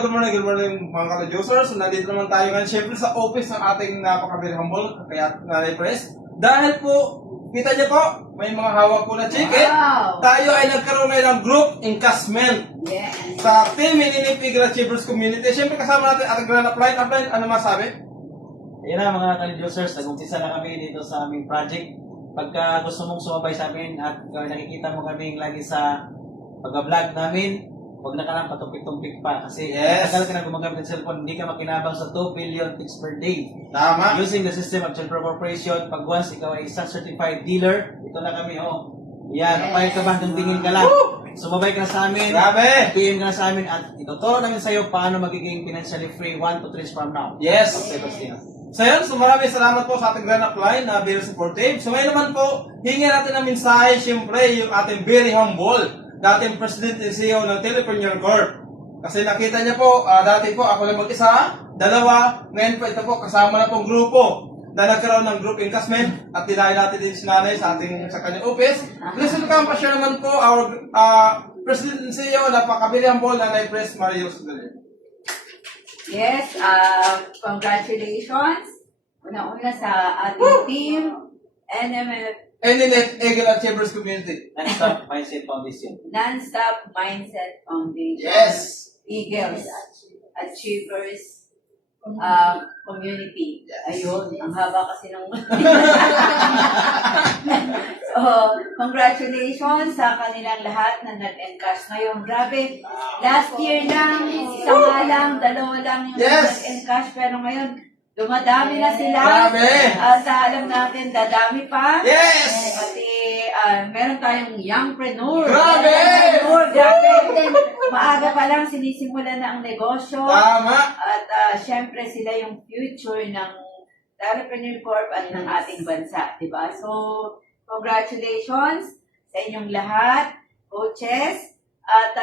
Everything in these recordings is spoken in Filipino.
good morning mga ka-producers. So, nandito naman tayo ngayon siyempre sa office ng ating napaka-very humble kaya Nanay Pres. Dahil po, kita niyo po, may mga hawak po na chicken. Wow. Tayo ay nagkaroon ngayon ng group encashment Yes. sa Team Mininipi Achievers Community. Siyempre kasama natin ating grand upline. Upline, ano masabi? Ayan na mga ka-producers, nag-umpisa na kami dito sa aming project. Pagka gusto mong sumabay sa amin at nakikita mo kami lagi sa pag-vlog namin, huwag na ka lang patumpik-tumpik pa. Kasi tagal ka na gumagamit ng cellphone, hindi ka makinabang sa 2 billion pics per day. Tama. Using the system of Cellphone Corporation, pag once ikaw ay isang certified dealer, ito na kami, Yan, papayag ka ba hanggang tingin ka lang. Sumabay ka na sa amin, Grabe! PM ka na sa amin, at ituturo namin sa iyo paano magiging financially free 1 to 3 from now. Yes! Okay, Bastina. So yun, so maraming salamat po sa ating grand upline na very supportive. So ngayon naman po, hingi natin ng mensahe, siyempre, yung ating very humble dating President and CEO ng Telepreneur Corp. Kasi nakita niya po, dati po ako lang mag-isa, dalawa, ngayon po ito po kasama na pong grupo na nagkaroon ng group encashment at tinahin natin din si Nanay sa kanyang office. Please welcome pa siya naman po our President and CEO na pakabili humble Nanay Pres Marius Sudali. Yes, congratulations. Una-una sa ating team, NMF, NNF Eagle Achievers Community. Non-Stop Mindset Foundation. Non-Stop Mindset Foundation. Yes! Eagles, Achievers, Community. Ayun, ang haba kasi ng... So, congratulations sa kanilang lahat na nag-encash ngayon. Grabe, last year lang, isa nga lang, dalawa lang yung nag-encash, pero ngayon, dumadami na sila. Grabe! At alam natin, dadami pa. Yes! Pati, meron tayong youngpreneur. Grabe! Grabe! Maaga pa lang sinisimulan na ang negosyo. Tama! At syempre sila yung future ng Telepreneur Corp at ng ating bansa, di ba? So, congratulations sa inyong lahat, coaches, at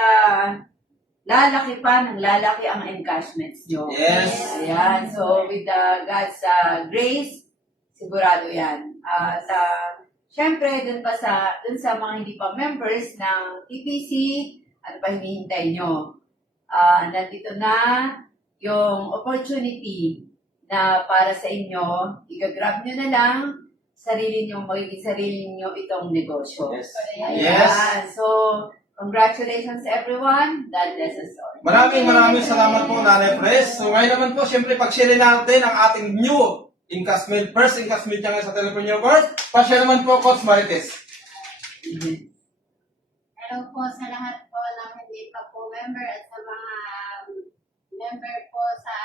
lalaki pa ng lalaki ang encashments nyo. Yes. Ayan. So, with God's grace, sigurado yan. At syempre, dun sa mga hindi pa members ng TPC, ano pa hinihintay nyo? Nandito na yung opportunity na para sa inyo, i-grab nyo na lang magiging sarili nyo itong negosyo. Yes. Ayan. Yes. So, congratulations everyone. God bless us all. Maraming salamat po, Nanay Pres. So ngayon naman po, siyempre, pag-share natin ang ating new encashment, first encashment niya ngayon sa Telepreneur Corp. Pa-share naman po, Coach Marites. Hello po sa lahat po ng hindi pa po member at sa mga member po sa...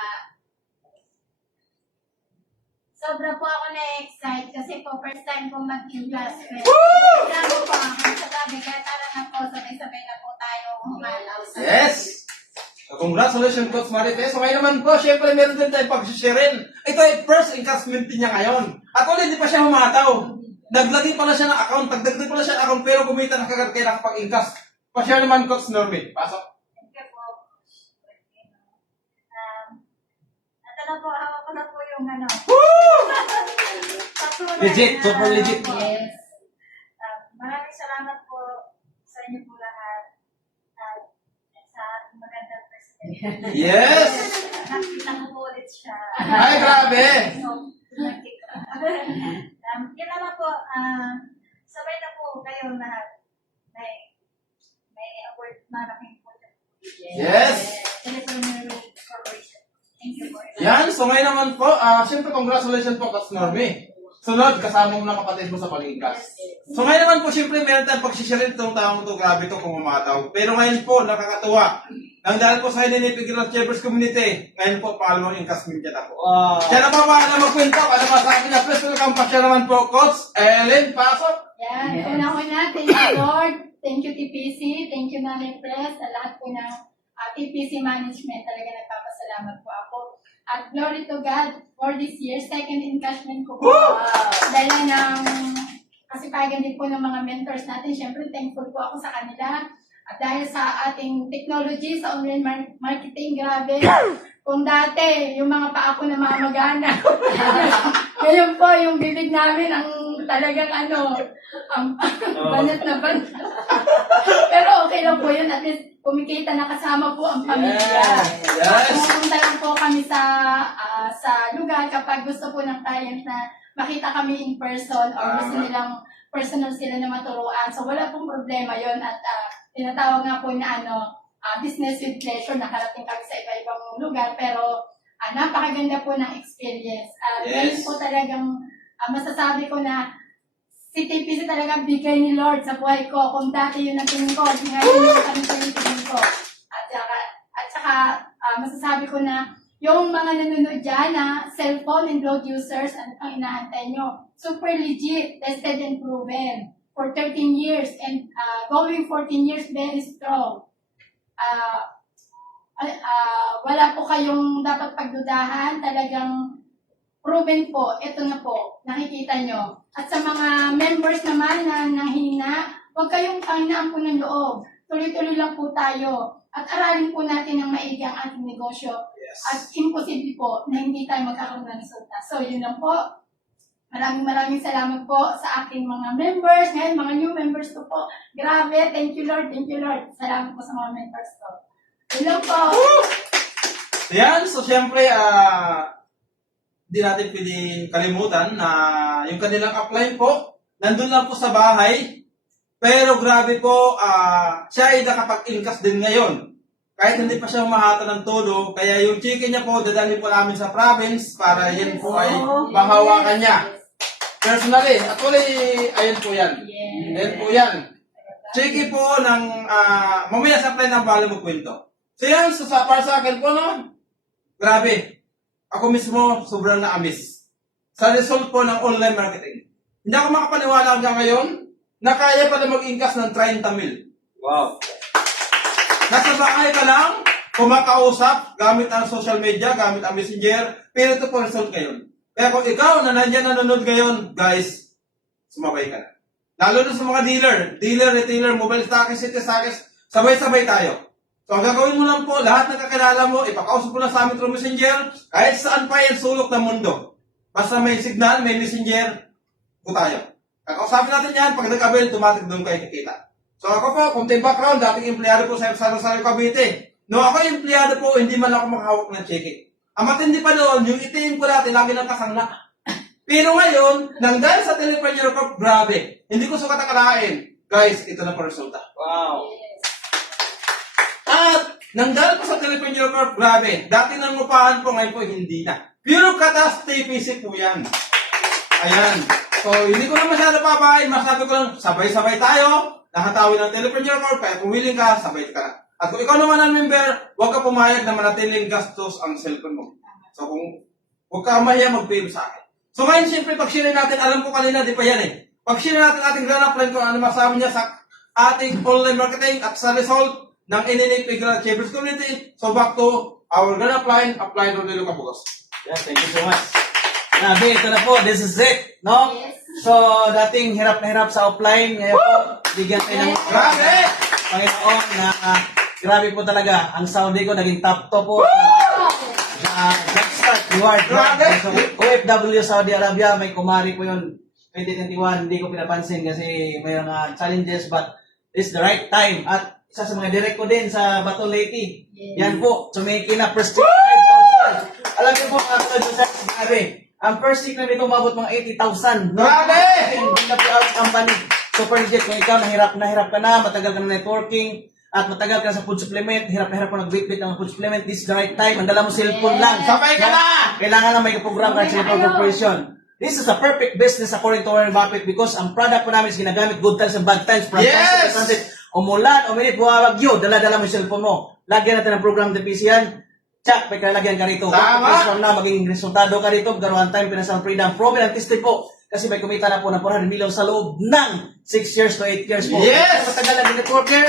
Sobra po ako na-excite kasi po first time po mag-investment. Grabe po ako sa gabi kaya tara na po sabay-sabay na po tayo humalaw sa... Yes! So, congratulations, Coach Marites. So ngayon naman po, siyempre, meron din tayong pag-share. Ito ay first encashment niya ngayon. At ulit, hindi pa siya humataw. Dagdagin pala siya ng account, dagdagin pala siya ng account, pero kumita na kagad kaya nakapag-encash. Pa-share naman, Coach Normie. Pasok. Thank you po. At ano po, hawak ko na po yung ano. Patunay Legit, na- super legit. Yes. Maraming salamat po sa inyo po lahat. At sa ating magandang president. Yes! Nakita ko po ulit siya. Ay, grabe! So, yun naman po, sabay na po kayo lahat. May award malaking po. Yes! Telepreneur Corporation. Thank you po. Yan, so ngayon naman po, siyempre, congratulations po, Coach Normie. Sunod, kasama mo na kapatid mo sa pag-encash. So ngayon naman po, siyempre, meron tayong pag-share itong taong ito. Grabe ito kung umataw. Pero ngayon po, nakakatuwa. Nang dahil po sa NNF Eagle Achievers Community, ngayon po, pangalawang encashment niya na po. Wow! Siya na pa ba na magkwento? Ano masabi niya? Please welcome pa siya naman po, Coach Ellen. Pasok! Yan, Yes. una-una, thank you Lord, thank you TPC, thank you Nanay Press, sa lahat po ng TPC management, talaga nagpapasalamat po ako. At glory to God for this year, second encashment ko po. Dahil ng kasipagan din po ng mga mentors natin, syempre thankful po ako sa kanila. At dahil sa ating technology, sa online marketing, grabe. Kung dati, yung mga paa ko na mamagana. Ngayon po, yung bibig namin ang talagang banat na banat. Pero okay lang po yun, at least kumikita na kasama po ang pamilya. Yes. Pumunta lang po kami sa lugar kapag gusto po ng client na makita kami in person or gusto nilang personal sila na maturuan. So wala pong problema yon, at tinatawag nga po na business with pleasure. Nakarating kami sa iba-ibang lugar pero napakaganda po ng experience. Ngayon po talagang masasabi ko na si TPC talagang bigay ni Lord sa buhay ko. Kung dati yun ang tingin ko, ngayon yun ang tingin ko. At saka masasabi ko na yung mga nanonood dyan na cellphone and road users, ano pang inaantay nyo? Super legit, tested and proven for 13 years and going 14 years very strong. Wala po kayong dapat pagdudahan, talagang proven po, ito na po, nakikita nyo. At sa mga members naman na nanghina, huwag kayong panginaan po ng loob. Tuloy-tuloy lang po tayo. At aralin po natin ng maigi ang ating negosyo. Yes. At imposible po na hindi tayo magkakaroon ng resulta. So, yun lang po. Maraming salamat po sa aking mga members. Ngayon, mga new members ko po. Grabe, thank you Lord, thank you Lord. Salamat po sa mga members ko. Yun lang po. Yan, so syempre, di natin pwedeng kalimutan na yung kanilang upline po, nandun lang po sa bahay. Pero grabe po, siya ay nakapag-ingkas din ngayon. Kahit hindi pa siya humahata ng todo, kaya yung chicken niya po, dadalhin po namin sa province para yan po ay mahawakan niya. Personally, actually, ayun po yan. Ayun po yan. Chicken po ng, mamaya sa upline ng bala magkwento. So yan, so para sa akin po, no? Grabe. Ako mismo, sobrang na-amiss. Sa result po ng online marketing. Hindi ako makapaniwala hanggang ngayon na kaya pala mag-ingkas ng 30 mil. Wow. Nasa bahay ka lang, kumakausap, gamit ang social media, gamit ang messenger, pero ito po result ngayon. Kaya kung ikaw na nandiyan nanonood ngayon, guys, sumabay ka na. Lalo na sa mga dealer, retailer, mobile stockist, city stockist, sabay-sabay tayo. So, ang gagawin mo lang po, lahat ng kakilala mo, ipakausap mo na sa amin through messenger, kahit saan pa yan sulok ng mundo. Basta may signal, may messenger, po tayo. Kakausapin natin yan, pag nag-avail, automatic doon kayo kikita. So ako po, konting background, dating empleyado po sa Rosario Cavite. No, ako empleyado po, hindi man ako makahawak ng cheque. Ang matindi pa doon, yung itim ko dati, lagi ng kasangla. Pero ngayon, nang dahil sa Telepreneur Corp, grabe, hindi ko sukat akalain. Guys, ito na po resulta. Wow. At, nang dahil po sa Telepreneur Corp, grabe, dati nang upahan po, ngayon po, hindi na. Pure Katas TPC po yan. Ayan. So, hindi ko na masyado papain, masabi ko lang, sabay-sabay tayo, nakatawin ng Telepreneur Corp, kaya kung willing ka, sabay ka na. At kung ikaw naman ang member, huwag ka pumayag na manatiling gastos ang cellphone mo. So, kung huwag ka mahiya, mag-pay sa akin. So, ngayon, siyempre, pag-share natin, alam ko kanina, di pa yan eh. Pag-share natin ating grand upline kung ano masabi niya sa ating online marketing at sa result ng NNA Grand Chambers Community. So, back to our grand upline Rodrigo Cabugos. Yeah, thank you so much. Grabe, ito na po. This is it. No? Yes. So, dating hirap na hirap sa offline. Ngayon po, bigyan tayo ng Grabe! Panginoon na grabe po talaga. Ang Saudi ko naging top 2 po. Jumpstart Reward. Grabe! So, OFW Saudi Arabia, may kumari po yun. 2021, hindi ko pinapansin kasi may mga challenges but it's the right time. At isa sa mga direct ko din sa Baton Leyte. Yan po, sumiki na first 5,000. Alam niyo po mga kalagusas, grabe. Ang first week na dito umabot mga 80,000. No? Grabe! Ang out company. Super legit. Kung ikaw nahirap ka na, matagal ka na networking, at matagal ka sa food supplement, hirap na hirap ka nag-wait ng food supplement, this is the right time. Ang dala mo cellphone lang. Sabay ka na! Kailangan lang may program ka sa Singapore Corporation. This is a perfect business according to Warren Buffett because ang product po namin is ginagamit good times and bad times. From Yes! transit. Umulan, uminit, buwawagyo, dala-dala mo yung cellphone mo. Lagyan natin ang program ng PC yan. Tsak, may kalagyan ka rito. Tama! From now, maging resultado ka rito, garuhan time, financial freedom, proven and tested po. Kasi may kumita na po ng 400 million sa loob ng 6 years to 8 years po. Yes! Matagal na networker,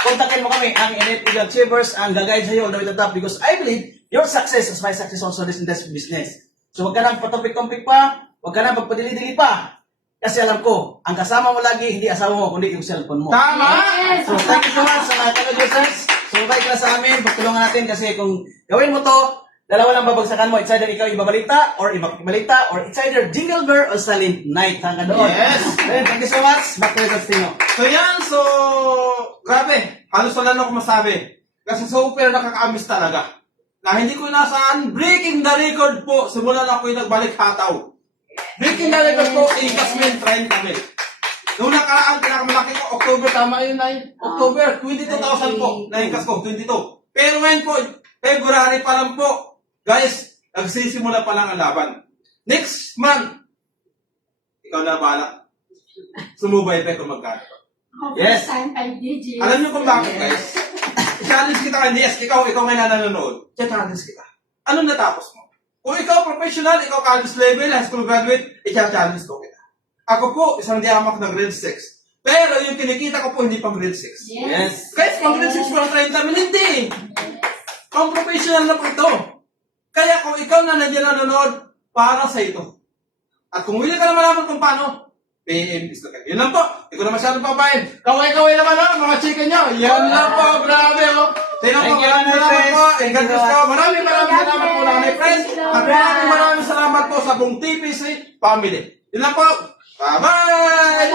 kontakin mo kami, ang NNA Grand Chambers, ang gagayad sa iyo all the way to the top because I believe your success is my success also in this business. So wag ka nang patopic-topic pa, wag ka nang magpadili-dili pa. Kasi alam ko, ang kasama mo lagi, hindi asawa mo, kundi yung cellphone mo. Tama! Yes! So thank you so much sa mga kalagusas. So bye ka sa amin, pagtulungan natin kasi kung gawin mo to, Dalawa lang babagsakan mo. It's either ikaw ibabalita or ibabalita or it's either Jingle Bell or Silent Night. Hanggang doon. Yes. Then, thank you so much. Back to you, Agustino. So yan, grabe. Halos wala na ako masabi. Kasi super nakakaamis talaga. Na hindi ko nasaan, breaking the record po, simulan ako yung nagbalik hataw. Breaking the record po, Ikasmin, trying kami. Noong nakaraan, pinakamalaki ko, October, tama yun, October, 22,000 po, naikas ko, 22. Pero ngayon po, February pa lang po, guys, nagsisimula pa lang ang laban. Next month, ikaw na bala. Sumubay pa kung magkano. Yes. First time 5 digits. Alam niyo kung bakit, guys? I-challenge kita kay DS, ikaw ngayon na nanonood. I-challenge kita. Anong natapos mo? Kung ikaw professional, ikaw college level, high school graduate, i-challenge ko kita. Ako po, isang diamak na grade 6. Pero yung kinikita ko po, hindi pang grade 6. Yes. Kahit pang grade 6 pa lang 30 mil, hindi. Pang professional na po ito. Kaya kung ikaw na nandiyan nanonood, para sa ito. At kung willing ka na malaman kung paano, PM is the Yun lang po. Hindi ko na masyadong papain. Kaway-kaway naman mga chicken nyo. Yan lang po. Grabe oh. Tingnan po. Thank you, Maraming salamat Nanay po. Pres. God bless po. Maraming salamat po Nanay Pres. At maraming salamat po sa buong TPC family. Yun lang po. Bye-bye!